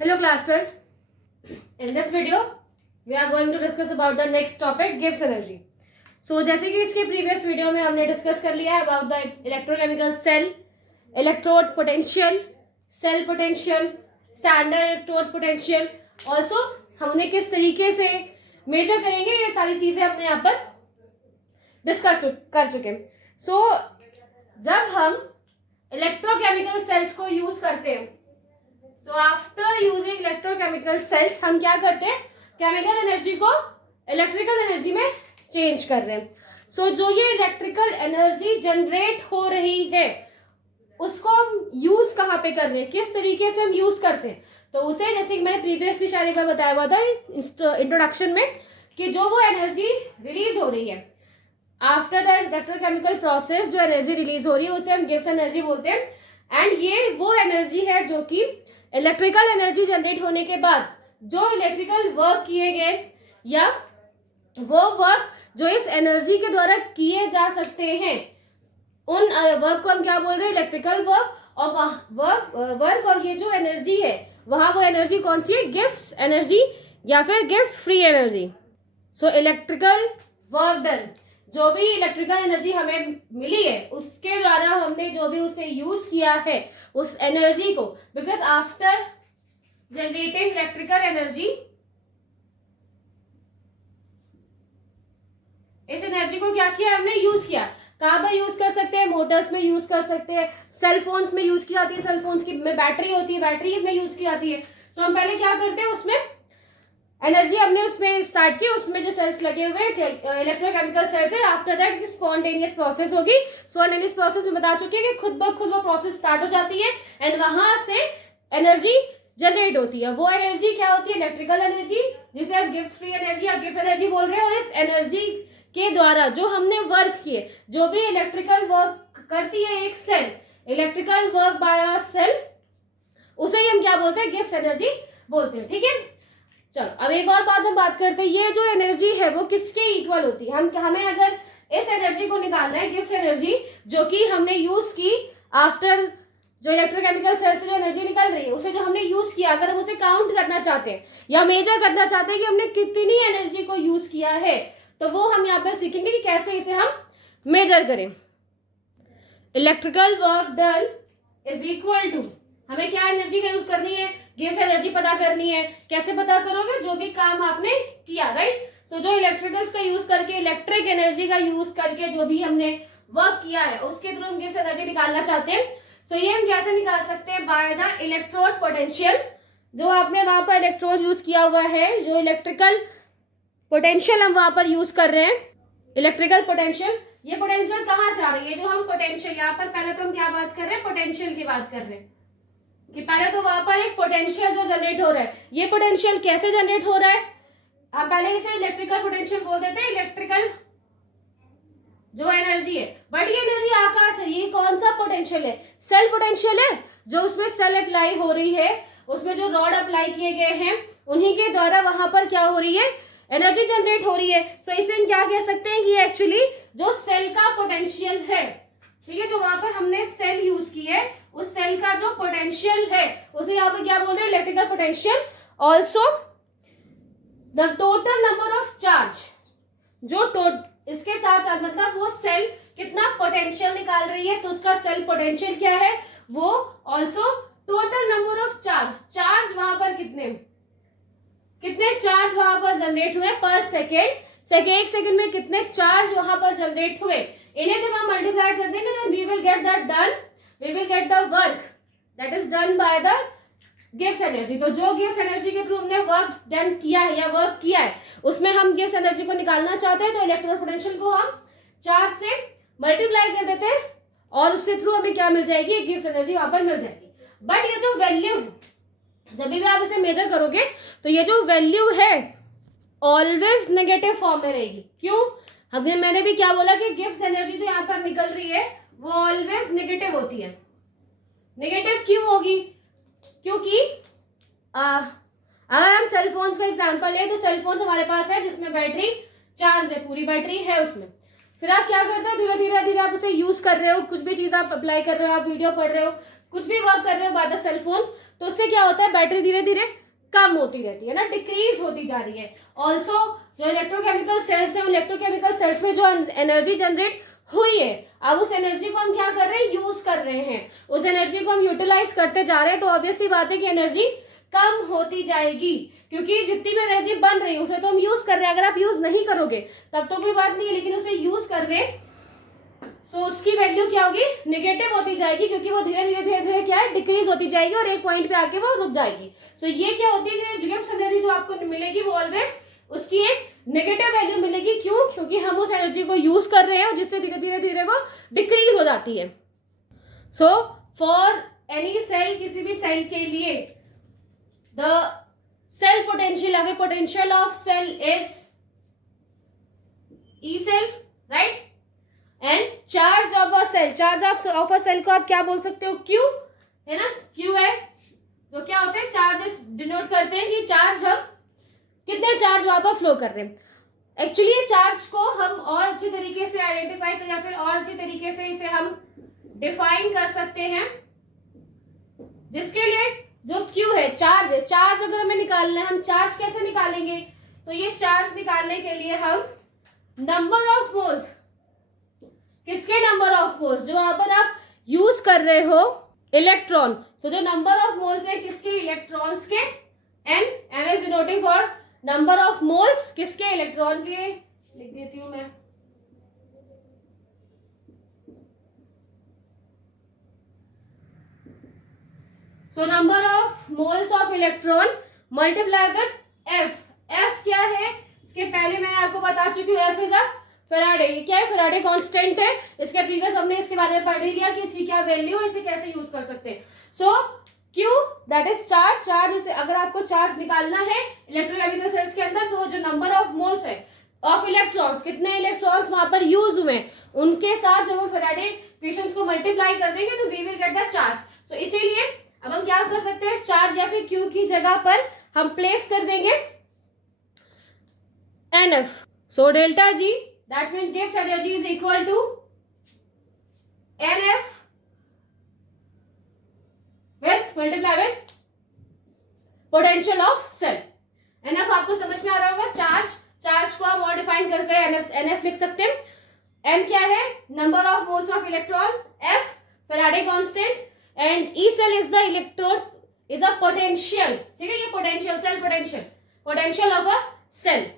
Hello class 12. In this video, we are going to discuss about the next topic, Gibbs energy. So जैसे कि इसके previous video में हमने discuss कर लिया है about the electrochemical cell, electrode potential, cell potential, standard electrode potential. Also हमने किस तरीके से measure करेंगे ये सारी चीजें हमने यहाँ पर discuss कर चुके हैं. So जब हम electrochemical cells को use करते हैं, so after using electrochemical cells हम क्या करते हैं, केमिकल एनर्जी को इलेक्ट्रिकल एनर्जी में चेंज कर रहे हैं. सो जो ये इलेक्ट्रिकल एनर्जी जनरेट हो रही है उसको हम यूज कहाँ पे कर रहे हैं, किस तरीके से हम यूज करते हैं, तो उसे जैसे कि मैंने प्रीवियस भी शायद एक बार बताया हुआ था इंट्रोडक्शन में कि जो वो एनर्जी रिलीज हो रही है आफ्टर द इलेक्ट्रोकेमिकल प्रोसेस, जो एनर्जी रिलीज हो रही है उसे हम गिब्स एनर्जी बोलते हैं. एंड ये वो एनर्जी है जो कि इलेक्ट्रिकल एनर्जी जनरेट होने के बाद जो इलेक्ट्रिकल वर्क किए गए या वो वर्क जो इस एनर्जी के द्वारा किए जा सकते हैं उन वर्क को हम क्या बोल रहे हैं, इलेक्ट्रिकल वर्क. और वर्क और ये जो एनर्जी है वहां वो एनर्जी कौन सी है, गिब्स एनर्जी या फिर Gibbs free energy. So electrical work done, जो भी इलेक्ट्रिकल एनर्जी हमें मिली है उसके द्वारा हमने जो भी उसे यूज किया है उस एनर्जी को, because after generating electrical energy इस एनर्जी को क्या किया हमने, यूज किया. कहाँ पर यूज कर सकते हैं, मोटर्स में यूज कर सकते हैं, सेल फोन्स में यूज की जाती है, सेल फोन्स की में बैटरी होती है, बैटरीज में यूज की जाती है. तो हम पहले क्या करते हैं, उसमें एनर्जी हमने उसमें स्टार्ट की, उसमें जो सेल्स लगे हुए इलेक्ट्रोकेमिकल सेल्स है. आफ्टर दैट स्पॉन्टेनियस प्रोसेस होगी. स्पॉन्टेनियस प्रोसेस में बता चुके हैं कि खुद ब खुद वो प्रोसेस स्टार्ट हो जाती है एंड वहां से एनर्जी जनरेट होती है. वो एनर्जी क्या होती है, इलेक्ट्रिकल एनर्जी, जिसे आप गिब्स फ्री एनर्जी या गिब्स एनर्जी बोल रहे हैं. और इस एनर्जी के द्वारा जो हमने वर्क किए, जो भी इलेक्ट्रिकल वर्क करती है एक cell, electrical work by a cell, उसे ही हम क्या बोलते हैं, गिब्स एनर्जी बोलते हैं. ठीक है, चलो अब एक और बात हम बात करते हैं. ये जो एनर्जी है वो किसके इक्वल होती है, हमें अगर इस एनर्जी को निकालना है, गिब्स एनर्जी जो कि हमने यूज की आफ्टर जो इलेक्ट्रोकेमिकल सेल से जो एनर्जी निकल रही है उसे जो हमने यूज किया, अगर हम उसे काउंट करना चाहते हैं या मेजर करना चाहते हैं कि हमने कितनी एनर्जी को यूज किया है, तो वो हम यहाँ पे सीखेंगे कि कैसे इसे हम मेजर करें. Electrical work done is equal to, हमें क्या एनर्जी का यूज करनी है, गिब्स एनर्जी पता करनी है. कैसे पता करोगे, जो भी काम आपने किया, राइट. सो जो इलेक्ट्रिकल्स का यूज करके, इलेक्ट्रिक एनर्जी का यूज करके जो भी हमने वर्क किया है उसके थ्रू हम गिब्स एनर्जी निकालना चाहते हैं. सो ये हम कैसे निकाल सकते हैं, बाय द इलेक्ट्रोड पोटेंशियल. जो आपने वहां पर इलेक्ट्रोड यूज किया हुआ है, जो इलेक्ट्रिकल पोटेंशियल हम वहां पर यूज कर रहे हैं, इलेक्ट्रिकल पोटेंशियल. ये पोटेंशियल कहाँ से आ रही है, जो हम पोटेंशियल यहाँ पर पहले तो हम क्या बात कर रहे हैं, पोटेंशियल की बात कर रहे हैं कि पहले तो वहां पर एक पोटेंशियल जो जनरेट हो रहा है. ये पोटेंशियल कैसे जनरेट हो रहा है, हम पहले इसे इलेक्ट्रिकल पोटेंशियल बोल देते हैं, इलेक्ट्रिकल जो एनर्जी है. बट ये एनर्जी कहाँ से, ये कौन सा पोटेंशियल है, सेल पोटेंशियल है. जो उसमें सेल अप्लाई हो रही है, उसमें जो रॉड अप्लाई किए गए हैं उन्हीं के द्वारा वहां पर क्या हो रही है, एनर्जी जनरेट हो रही है. सो इसे हम क्या कह सकते हैं कि एक्चुअली जो सेल का पोटेंशियल है, ठीक है, जो वहां पर हमने सेल यूज की है उस सेल का जो पोटेंशियल है उसे यहाँ पे क्या बोल रहे हैं, electrical potential. Also the total number of charge, जो इसके साथ साथ मतलब वो सेल कितना पोटेंशियल निकाल रही है, सो उसका सेल पोटेंशियल क्या है, वो also total number of charge वहां पर कितने चार्ज वहां पर जनरेट हुए पर सेकेंड, एक सेकेंड में कितने चार्ज वहां पर जनरेट हुए, इन्हें जब हम मल्टीप्लाई कर देंगे तो we will get the work that is done by the Gibbs energy. तो जो गिब्स एनर्जी के थ्रू हमने वर्क डन किया है या वर्क किया है उसमें हम गिब्स एनर्जी को निकालना चाहते हैं, तो इलेक्ट्रिक पोटेंशियल को हम चार्ज से मल्टीप्लाई कर देते हैं और उसके थ्रू हमें क्या मिल जाएगी, गिब्स एनर्जी वहां पर मिल जाएगी. बट ये जो वैल्यू है, जब भी आप इसे मेजर करोगे तो ये जो वैल्यू है ऑलवेज नेगेटिव फॉर्म में रहेगी. क्यों, मैंने भी क्या बोला कि गिब्स एनर्जी जो यहाँ पर निकल रही है वो ऑलवेज नेगेटिव होती है. नेगेटिव क्यों होगी, क्योंकि अगर हम सेल फोन्स का एग्जांपल लें तो सेल फोन्स हमारे पास है जिसमें बैटरी चार्ज है, पूरी बैटरी है उसमें. फिर आप क्या करते हो, धीरे धीरे आप उसे यूज कर रहे हो, कुछ भी चीज आप अप्लाई कर रहे हो, आप वीडियो पढ़ रहे हो, कुछ भी वर्क कर रहे हो बाय द सेल फोन, तो उससे क्या होता है, बैटरी धीरे धीरे कम होती रहती है ना, डिक्रीज होती जा रही है। ऑल्सो जो इलेक्ट्रोकेमिकल सेल्स है, इलेक्ट्रोकेमिकल सेल्स में जो एनर्जी जनरेट हुई है, अब उस एनर्जी को हम क्या कर रहे हैं, यूज कर रहे हैं, उस एनर्जी को हम यूटिलाइज करते जा रहे हैं, तो ऑब्वियस सी बात है कि एनर्जी कम होती जाएगी, क्योंकि जितनी भी एनर्जी बन रही है उसे तो हम यूज कर रहे हैं। अगर आप यूज नहीं करोगे तब तो कोई बात नहीं है, लेकिन उसे यूज कर रहे हैं तो उसकी वैल्यू क्या होगी, नेगेटिव होती जाएगी, क्योंकि वो धीरे धीरे धीरे धीरे क्या है, डिक्रीज होती जाएगी और एक पॉइंट पे आके वो रुक जाएगी। सो ये क्या होती है कि गिब्स एनर्जी जो आपको मिलेगी वो ऑलवेज उसकी एक नेगेटिव वैल्यू मिलेगी। क्यों? क्योंकि हम उस एनर्जी को यूज कर रहे हैं और जिससे धीरे धीरे धीरे वो डिक्रीज हो जाती है। सो फॉर एनी सेल, किसी भी सेल के लिए the cell potential of cell is E cell, right? And charge of a cell को आप क्या बोल सकते हो, क्यू, है ना, क्यू है। तो क्या होते हैं, चार्जेस डिनोट करते हैं कि चार्ज, हम कितने चार्ज वहां पर फ्लो कर रहे हैं। एक्चुअली ये चार्ज को हम और अच्छे तरीके से आइडेंटिफाई कर, या फिर और अच्छे तरीके से इसे हम डिफाइन कर सकते हैं, जिसके लिए जो क्यू है, चार्ज है, चार्ज अगर हमें निकालना है, हम चार्ज कैसे निकालेंगे, तो ये चार्ज निकालने के लिए हम नंबर ऑफ मोल्स, किसके नंबर ऑफ मोल्स, जो वहां पर आप यूज कर रहे हो इलेक्ट्रॉन, तो जो नंबर ऑफ मोल्स है किसके, इलेक्ट्रॉन्स के, n is denoting for number of moles किसके, इलेक्ट्रॉन के, लिख देती हूं मैं। So number of moles of electron multiply with F. F क्या है, इसके पहले मैंने आपको बता चुकी हूँ, एफ इज अ फेराडे। क्या है, फेराडे कांस्टेंट है। इसके प्रीवियस हमने इसके बारे में पढ़ ही लिया कि इसकी क्या वैल्यू है, इसे कैसे यूज कर सकते हैं। सो क्यू दैट इज चार्ज इसे अगर आपको चार्ज निकालना है इलेक्ट्रोकेमिकल सेल्स के अंदर, तो जो नंबर ऑफ मोल्स है ऑफ इलेक्ट्रॉन्स, कितने इलेक्ट्रॉन्स वहां पर यूज हुए, उनके साथ जब हम फेराडे इक्वेशंस को मल्टीप्लाई कर देंगे तो we will get the charge. So इसीलिए अब हम क्या कर सकते हैं, चार्ज या फिर क्यू की जगह पर हम प्लेस कर देंगे NF. So delta G, that means Gibbs energy is equal to NF with multiply with potential of cell. NF आपको समझ में आ रहा होगा, चार्ज को हम और डिफाइन करके NF लिख सकते हैं। N क्या है, number of moles of electron, F Faraday constant, and E cell is the electrode is a potential, ठीक है, ये potential, cell potential of a cell.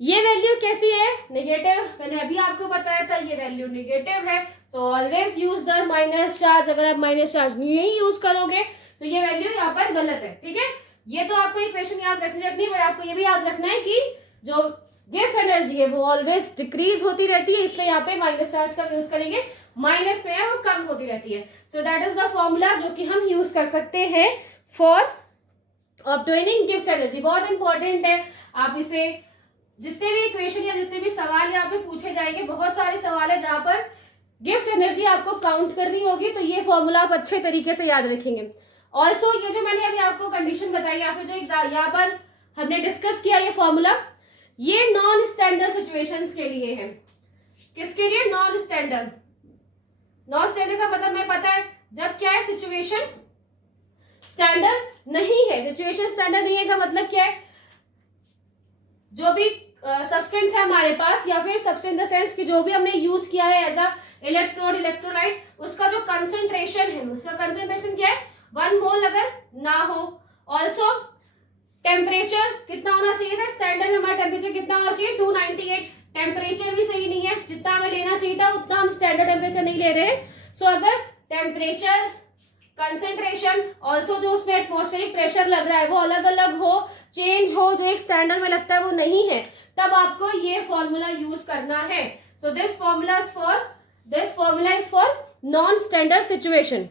ये वैल्यू कैसी है, नेगेटिव, मैंने अभी आपको बताया था ये वैल्यू नेगेटिव है। So always use the minus charge. अगर आप माइनस चार्ज नहीं यूज करोगे तो ये वैल्यू यहाँ पर गलत है, ठीक है। ये तो आपको इक्वेशन याद रखनी, बट आपको ये भी याद रखना है कि जो गिब्स एनर्जी है वो ऑलवेज डिक्रीज होती रहती है, इसलिए यहाँ पे माइनस चार्ज का यूज करेंगे, माइनस में है वो कम होती रहती है। So that is the formula जो कि हम यूज कर सकते हैं फॉर ऑब्टेनिंग गिब्स एनर्जी। बहुत इंपॉर्टेंट है, आप इसे जितने भी इक्वेशन या जितने भी सवाल यहाँ पे पूछे जाएंगे, बहुत सारे सवाल है जहां पर गिब्स एनर्जी आपको काउंट करनी होगी, तो ये फॉर्मूला आप अच्छे तरीके से याद रखेंगे। ऑल्सो ये जो मैंने अभी आपको कंडीशन बताई, या फिर जो यहाँ पर हमने डिस्कस किया ये फॉर्मूला, ये नॉन स्टैंडर्ड सिचुएशंस के लिए है। किसके लिए, नॉन स्टैंडर्ड। नॉन स्टैंडर्ड का मतलब हमें पता है, जब क्या है, सिचुएशन स्टैंडर्ड नहीं है। सिचुएशन स्टैंडर्ड नहीं है का मतलब क्या है, जो भी सब्सटेंस है हमारे पास, या फिर सब्सटेंस इन द सेंस कि जो भी हमने यूज किया है एज अ इलेक्ट्रोड, इलेक्ट्रोलाइट, उसका जो कंसंट्रेशन है, उसका कंसंट्रेशन क्या है, 1 मोल अगर ना हो। ऑल्सो टेम्परेचर कितना होना चाहिए था, स्टैंडर्ड में हमारा टेम्परेचर कितना होना चाहिए, 298। टेम्परेचर भी सही नहीं है, जितना हमें लेना चाहिए था उतना हम स्टैंडर्ड टेम्परेचर नहीं ले रहे हैं। सो अगर टेम्परेचर, कंसंट्रेशन, ऑल्सो जो उसमें एटमॉस्फेरिक प्रेशर लग रहा है वो अलग अलग हो, चेंज हो, जो एक स्टैंडर्ड में लगता है वो नहीं है, तब आपको ये फॉर्मूला यूज करना है। So this formula is for non standard situation.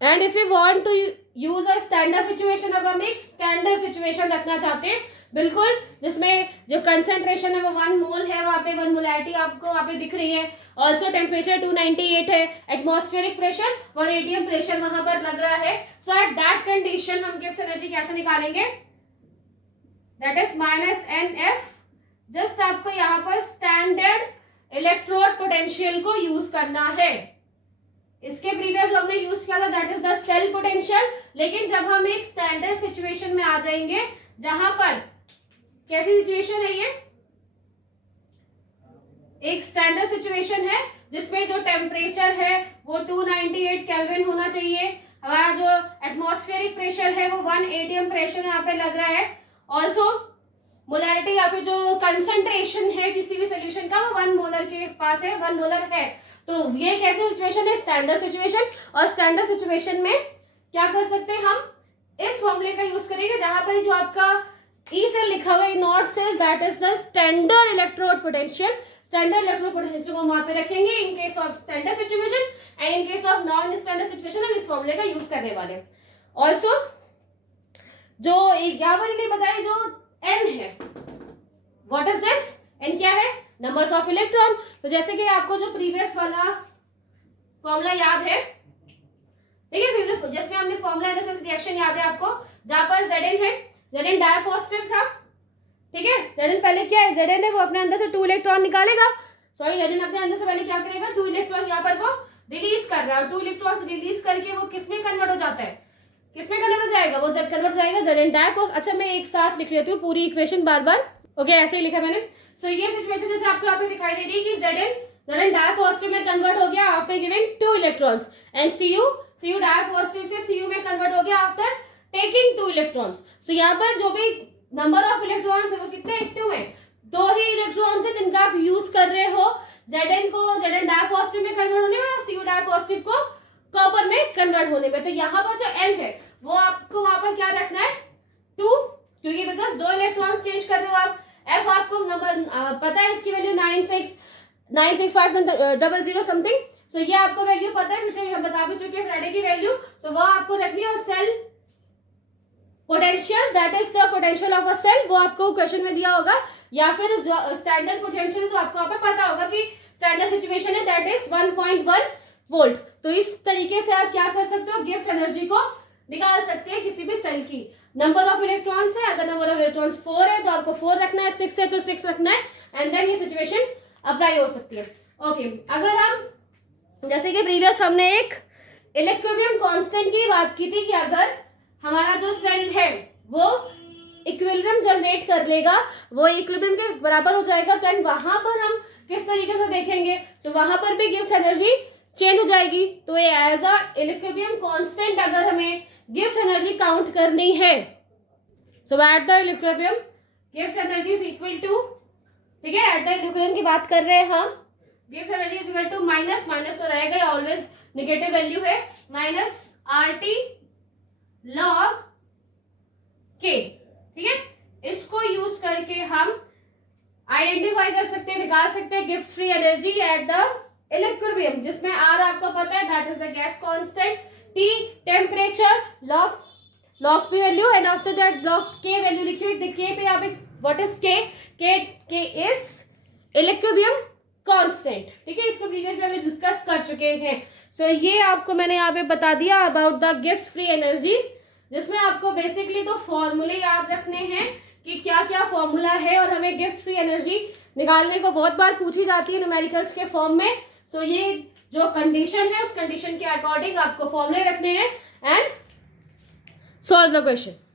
And if you want to use a standard situation, अब हम एक स्टैंडर्ड सिचुएशन रखना चाहते हैं, बिल्कुल जिसमें जो कंसंट्रेशन है वो 1 मोल है, वहां पे 1 मोलैरिटी आपको वहां पे दिख रही है। ऑल्सो टेम्परेचर 298 है, एटमॉस्फेरिक प्रेशर 1 atm प्रेशर वहां पर लग रहा है। सो एट दैट कंडीशन हम गिब्स एनर्जी कैसे निकालेंगे, दैट इज -NF। जस्ट आपको यहाँ पर स्टैंडर्ड इलेक्ट्रोड पोटेंशियल को यूज करना है, इसके प्रीवियस जो हमने यूज किया था that is the cell potential. लेकिन जब हम एक स्टैंडर्ड सिचुएशन में आ जाएंगे जहां पर कैसी सिचुएशन है ये, एक स्टैंडर्ड सिचुएशन है जिसमें जो टेम्परेचर है वो 298 केल्विन होना चाहिए, हमारा जो एटमॉस्फेरिक प्रेशर है वो 1 atm प्रेशर यहाँ पे लग रहा है, ऑल्सो मोलैरिटी या फिर जो कंसंट्रेशन है किसी भी सोल्यूशन का वो 1 मोलर के पास है, 1 मोलर है। तो ये कैसी सिचुएशन है, स्टैंडर्ड सिचुएशन। और स्टैंडर्ड सिचुएशन में क्या कर सकते हैं हम, इस फॉर्मूले का यूज करेंगे जहां पर जो आपका ई सेल लिखा हुआ है, not cell, that is the standard electrode potential. Standard electrode potential को वहां पे रखेंगे in case of standard situation, and in case of non standard situation हम इस फॉर्मूले का यूज करने वाले हैं। ऑल्सो जो यहाँ पर इन्हें बताया जो एन है, व्हाट इज दिस, एन क्या है, नंबर्स ऑफ इलेक्ट्रॉन। तो जैसे कि आपको जो प्रीवियस वाला फॉर्मूला याद है, ठीक है, जिसमें हमने फॉर्मूला एनालिसिस रिएक्शन याद है आपको, जहां पर Zn है, Zn डाई पॉजिटिव था, ठीक है। Zn पहले क्या है, Zn है वो अपने अंदर से 2 इलेक्ट्रॉन निकालेगा, सॉरी Zn अपने अंदर से पहले क्या करेगा, 2 इलेक्ट्रॉन यहाँ पर वो रिलीज कर रहा है, 2 इलेक्ट्रॉन रिलीज करके वो किसमें कन्वर्ट हो जाता है, किसमें कन्वर्ट हो जाएगा, वो जब कन्वर्ट हो जाएगा Zn डाई। अच्छा मैं एक साथ लिख लेती हूँ पूरी इक्वेशन बार बार, ओके ऐसे ही लिखा मैंने। सो ये सिचुएशन जैसे आपको यहाँ पे दिखाई दे रही है कि Zn डाई पॉजिटिव में कन्वर्ट हो गया after giving 2 electrons, and Cu di positive से Cu में कन्वर्ट हो गया आफ्टर टेकिंग 2 इलेक्ट्रॉन्स। सो यहाँ पर जो भी नंबर ऑफ इलेक्ट्रॉन्स है वो कितने एक्टिव है, 2 ही इलेक्ट्रॉन्स है जिनका आप यूज कर रहे हो, Zn को Zn डाई पॉजिटिव में कन्वर्ट होने में और Cu डाई पॉजिटिव को कॉपर में कन्वर्ट होने में। तो यहाँ पर जो N है वो आपको वहां पर क्या रखना है, 2, क्योंकि बिकॉज 2 इलेक्ट्रॉन्स चेंज कर रहे हो आप। F आपको नंबर पता है, इसकी वैल्यू 96500 समथिंग, सो ये आपको वैल्यू पता है, पिछले हम बता भी चुके हैं फ्राइडे की वैल्यू, सो वो आपको रखनी है। और cell potential, that is the potential of a cell, वो आपको क्वेश्चन में दिया होगा, या फिर जो स्टैंडर्ड पोटेंशियल है तो आपको यहाँ पे पता होगा कि स्टैंडर्ड सिचुएशन है दैट इज 1.1 वोल्ट। तो इस तरीके से आप क्या कर सकते हो, गिब्स एनर्जी को निकाल सकते हैं किसी भी सेल की। नंबर ऑफ इलेक्ट्रॉन्स है, अगर नंबर ऑफ इलेक्ट्रॉन्स 4 है तो आपको 4 रखना है, 6 है तो 6 रखना है, एंड देन ये सिचुएशन अप्लाई हो सकती है। ओके अगर हम जैसे कि प्रीवियस हमने एक इक्विलिब्रियम कांस्टेंट की बात की थी कि अगर हमारा जो सेल है वो इक्विलिब्रियम जनरेट कर लेगा, वो इक्विलिब्रियम के बराबर हो जाएगा, तो वहां पर हम किस तरीके से देखेंगे, तो वहां पर भी गिब्स एनर्जी चेंज हो जाएगी। तो ये एज अ इक्विलिब्रियम कांस्टेंट अगर हमें गिब्स एनर्जी काउंट करनी है, so at the equilibrium Gibbs energy is equal to, ठीक है, एट द इक्विलिब्रियम की बात कर रहे हैं हम, Gibbs energy is equal to minus तो रहेगा, ऑलवेज नेगेटिव वैल्यू है, माइनस RT log K, ठीक है। इसको यूज करके हम आइडेंटिफाई कर सकते हैं, निकाल सकते हैं Gibbs free energy at the equilibrium, जिसमें R आपको पता है that is the gas constant, T temperature, log P value, and after that log K value लिखिए। K पे यहाँ पे what is K is equilibrium constant, ठीक है, इसको प्रीवियस में डिस्कस कर चुके हैं। सो ये आपको मैंने यहाँ पे बता दिया about the Gibbs free energy, जिसमें आपको बेसिकली तो फॉर्मूले याद रखने हैं कि क्या क्या फॉर्मूला है, और हमें गिब्स फ्री एनर्जी निकालने को बहुत बार पूछी जाती है न्यूमेरिकल्स के फॉर्म में। सो ये जो कंडीशन है उस कंडीशन के अकॉर्डिंग आपको फॉर्मूले रखने हैं एंड सॉल्व द क्वेश्चन।